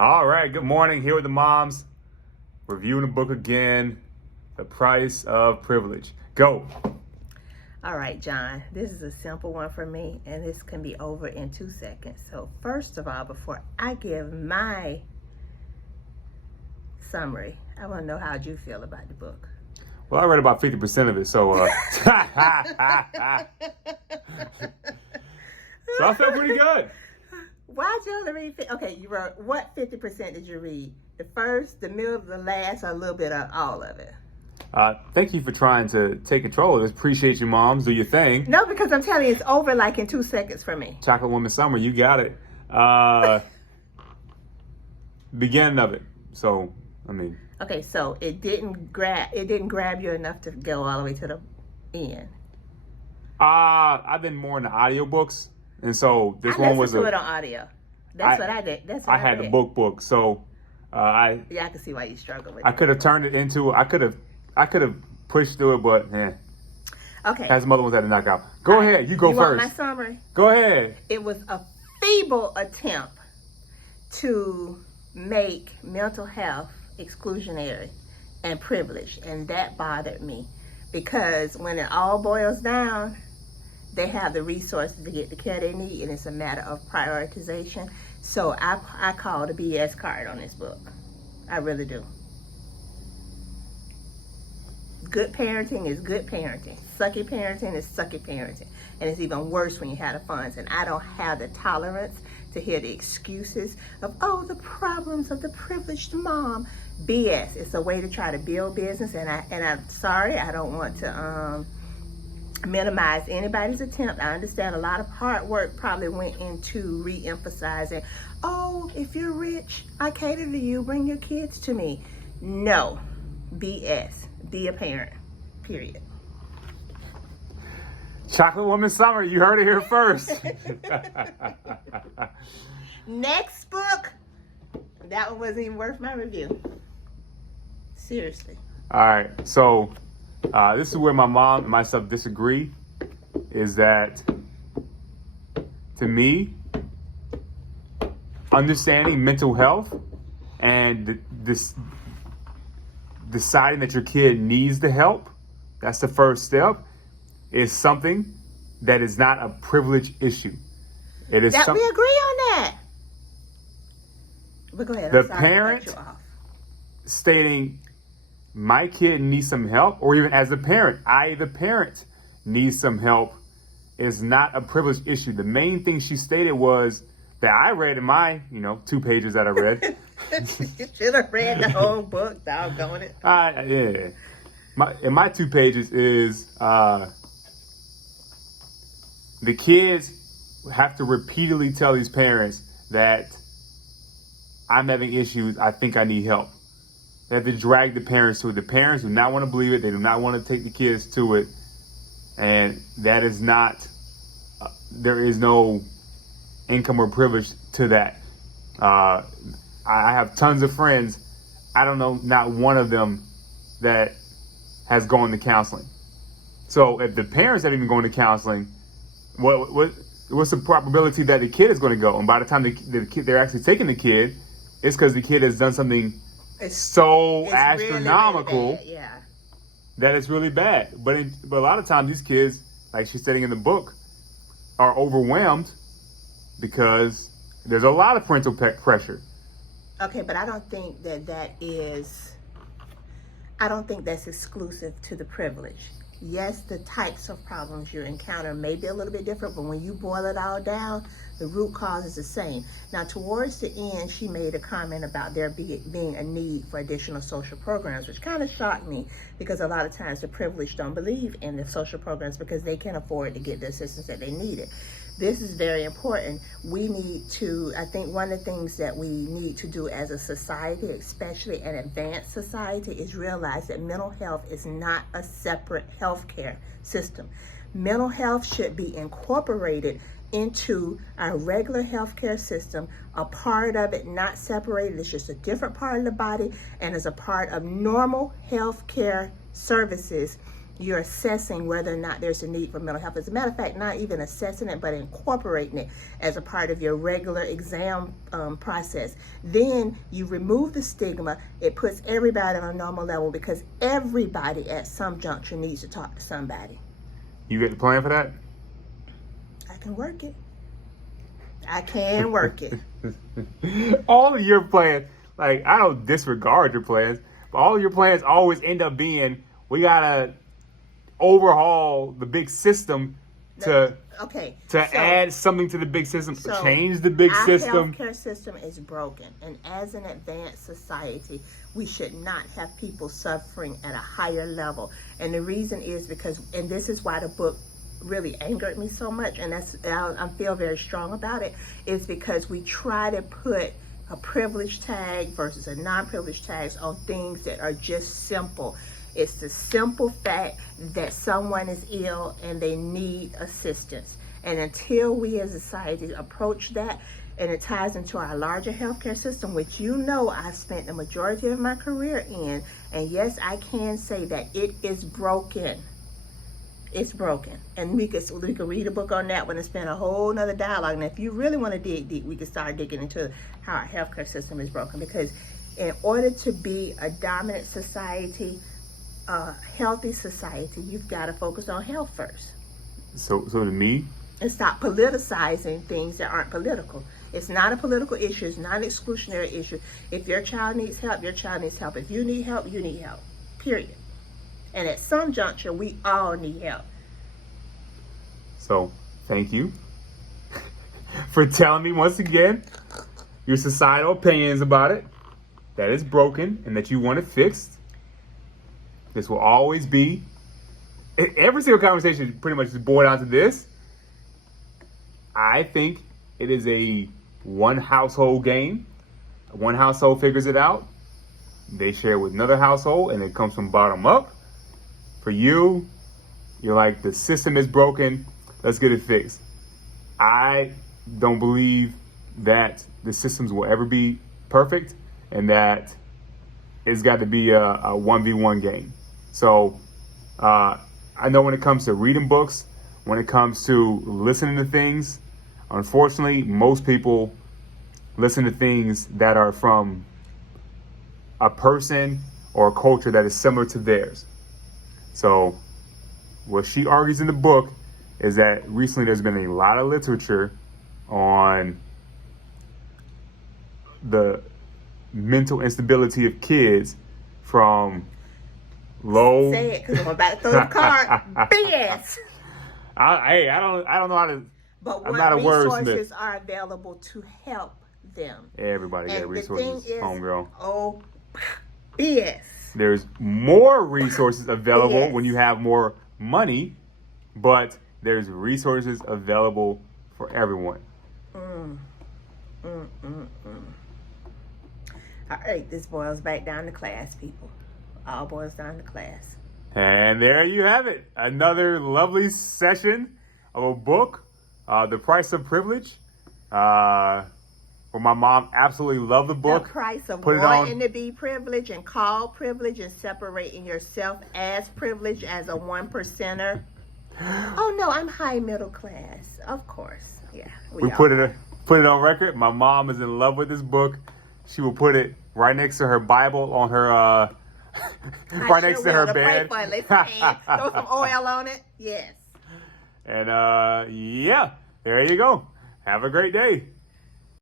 All right, good morning. Here with the moms, reviewing the book again, The Price of Privilege. Go. All right, John, this is a simple one for me, and this can be over in 2 seconds. So first of all, before I give my summary, I want to know how you feel about the book. Well, I read about 50% of it, so so I felt pretty good. Why'd you only read? Okay, you wrote, what 50% did you read? The first, the middle, the last, or a little bit of all of it? Thank you for trying to take control of this. Appreciate you, moms. Do your thing. No, because I'm telling you, it's over like in 2 seconds for me. Chocolate Woman Summer, you got it. Beginning of it. So, I mean. Okay, so it didn't grab you enough to go all the way to the end. I've been more into audiobooks, and so this one was to it on audio. That's what I did. That's what I had read. the book, so I can see why you struggle with it. I could have turned it into I could have pushed through it, but Okay. had some other ones I had to knock out. Go ahead, you go first. Want my summary? Go ahead. It was a feeble attempt to make mental health exclusionary and privileged, and that bothered me because when it all boils down, they have the resources to get the care they need, and it's a matter of prioritization. So I call the BS card on this book. I really do. Good parenting is good parenting. Sucky parenting is sucky parenting. And it's even worse when you have the funds. And I don't have the tolerance to hear the excuses of, the problems of the privileged mom. BS. It's a way to try to build business. And I'm sorry, I don't want to minimize anybody's attempt. I understand a lot of hard work probably went into re-emphasizing, if you're rich, I cater to you, bring your kids to me. No. BS. Be a parent. Period. Chocolate Woman Summer, you heard it here first. Next book, that one wasn't even worth my review. Seriously. All right, so this is where my mom and myself disagree, is that, to me, understanding mental health and deciding that your kid needs the help, that's the first step, is something that is not a privilege issue. It is we agree on that. But go ahead. The parent stating, my kid needs some help, or even as a parent, the parent, needs some help, is not a privilege issue. The main thing she stated was that I read in my, 2 pages that I read. You should have read the whole book, doggone it. In my 2 pages is the kids have to repeatedly tell these parents that I'm having issues, I think I need help. They have to drag the parents to it. The parents do not want to believe it. They do not want to take the kids to it. And that is not, there is no income or privilege to that. I have tons of friends. I don't know not one of them that has gone to counseling. So if the parents have even gone to counseling, what's the probability that the kid is going to go? And by the time they're actually taking the kid, it's because the kid has done something it's astronomical really bad. That it's really bad. But a lot of times these kids, like she's stating in the book, are overwhelmed because there's a lot of parental pressure. Okay, but I don't think that's exclusive to the privilege. Yes, the types of problems you encounter may be a little bit different, but when you boil it all down, the root cause is the same. Now, towards the end, she made a comment about there being a need for additional social programs, which kind of shocked me because a lot of times the privileged don't believe in the social programs because they can't afford to get the assistance that they needed. This is very important. We need to, I think one of the things that we need to do as a society, especially an advanced society, is realize that mental health is not a separate healthcare system. Mental health should be incorporated into our regular healthcare system, a part of it, not separated. It's just a different part of the body and is a part of normal healthcare services you're assessing whether or not there's a need for mental health. As a matter of fact, not even assessing it, but incorporating it as a part of your regular exam process. Then you remove the stigma. It puts everybody on a normal level because everybody at some juncture needs to talk to somebody. You get the plan for that? I can work it. I can work it. All of your plans, like, I don't disregard your plans, but all of your plans always end up being, we gotta overhaul the big system to add something to the big system, change the big system. Our healthcare system is broken, and as an advanced society, we should not have people suffering at a higher level. And the reason is because, and this is why the book really angered me so much, and I feel very strong about it, is because we try to put a privilege tag versus a non-privilege tag on things that are just simple. It's the simple fact that someone is ill and they need assistance. And until we as a society approach that, and it ties into our larger healthcare system, which you know I spent the majority of my career in, and yes, I can say that it is broken. It's broken. And we could read a book on that one and spend a whole nother dialogue. And if you really want to dig deep, we could start digging into how our healthcare system is broken. Because in order to be a dominant society, a healthy society, you've got to focus on health first. So to me, and stop politicizing things that aren't political. It's not a political issue. It's not an exclusionary issue. If your child needs help, your child needs help. If you need help, you need help. Period. And at some juncture, we all need help. So, thank you for telling me once again your societal opinions about it, that it's broken and that you want it fixed. This will always be, every single conversation pretty much just boiled down to this. I think it is a one household game. One household figures it out. They share with another household, and it comes from bottom up. For you, you're like, the system is broken. Let's get it fixed. I don't believe that the systems will ever be perfect and that it's got to be a 1v1 game. So I know when it comes to reading books, when it comes to listening to things, unfortunately, most people listen to things that are from a person or a culture that is similar to theirs. So what she argues in the book is that recently there's been a lot of literature on the mental instability of kids from low. Say it, because I'm about to throw the card. BS. I don't know how to. But I'm not a what resources wordsmith. are available to help them? Everybody got resources, homegirl. Oh, BS. There's more resources available Yes. when you have more money, but there's resources available for everyone. All right, this boils back down to class, people. All boils down to class. And there you have it. Another lovely session of a book, The Price of Privilege. Well, my mom absolutely loved the book. The price of Put it wanting on. to be privileged and called privilege and separating yourself as privileged as a 1%er. Oh no, I'm high middle class. Of course. Yeah. We put it on record. My mom is in love with this book. She will put it right next to her Bible on her right next to her bed. Throw some oil on it. Yes. And yeah, there you go. Have a great day.